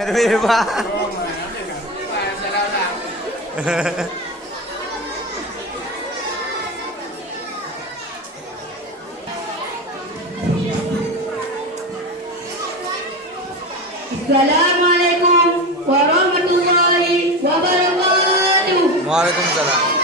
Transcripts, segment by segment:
RW Pak. Assalamualaikum warahmatullahi wabarakatuh. Waalaikumsalam.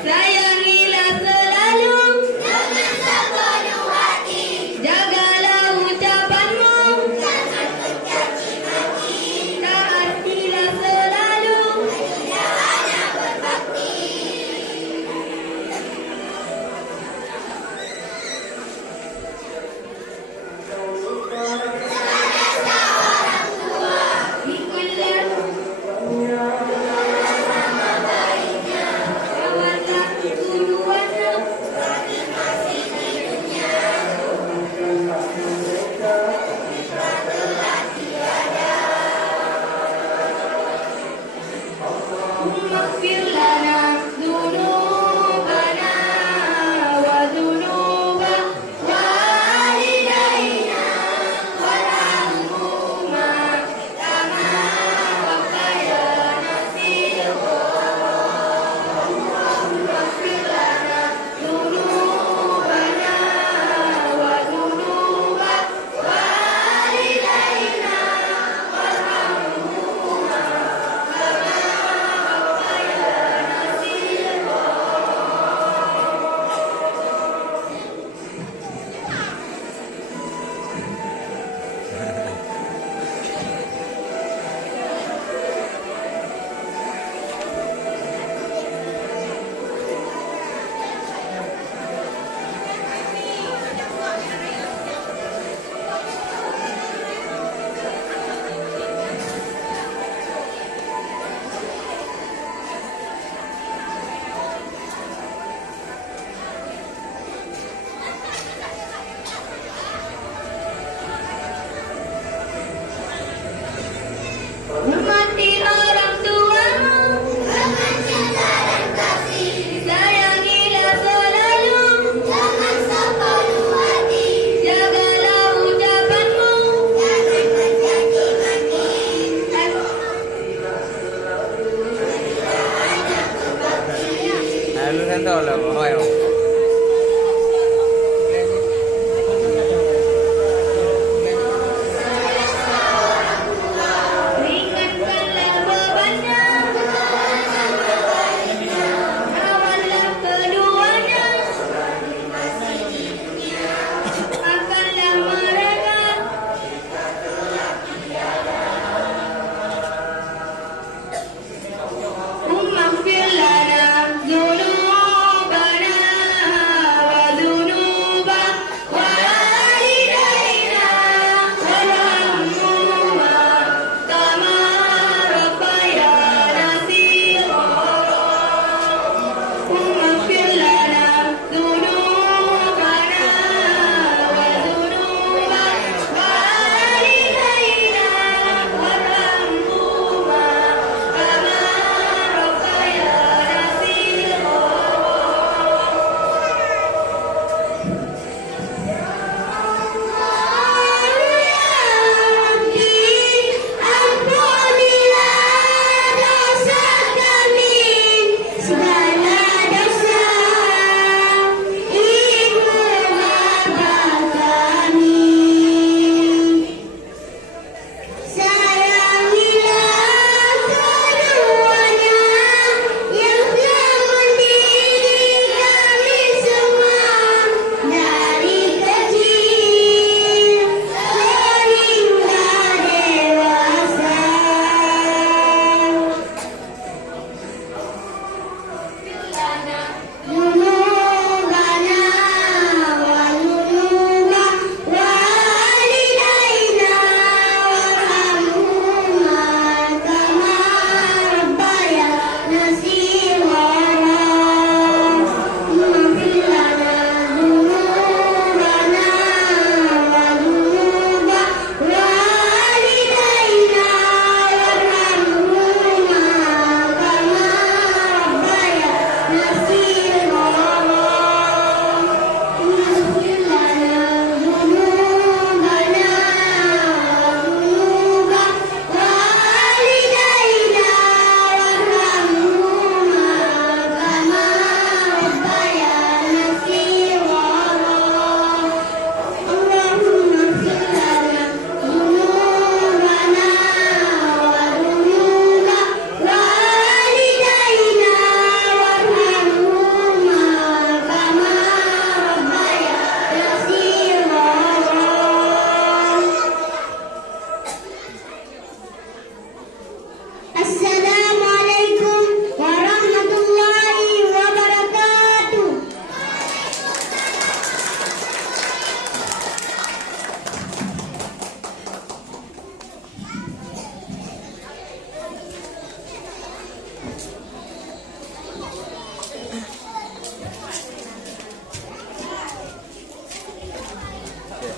Sayangilah selalu, jangan sepenuh hati. Jagalah ucapanmu, jangan mencaci maki. Taatilah selalu, tidak hanya berbakti. Senantiasa orang tua, ikutlah sama baiknya. Rawatlah kedua-duanya masing-masing hidupnya. Kita telah tiada. Maghfir lana dzunubana wa dzunuba walidaina warhamhuma kama rabbayana shighara. Maghfir lana dzunubana wa dzunuba walidaina warhamhuma kama rabbayana shighara. Hormati orang tuamu dengan cinta dan kasih. Sayangilah selalu, jangan sepenuh hati. Jagalah ucapanmu, jangan mencaci maki. Lu kan tahu lah, Pak. Ringankanlah bebannya, rawatlah keduanya, maafkanlah mereka. Maghfir lana dzunubana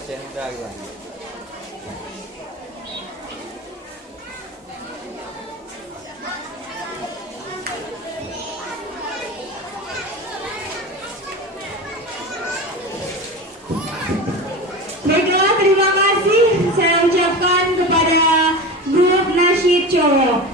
Cendra kan. Baiklah, terima kasih saya ucapkan kepada grup Nasyid Cowok.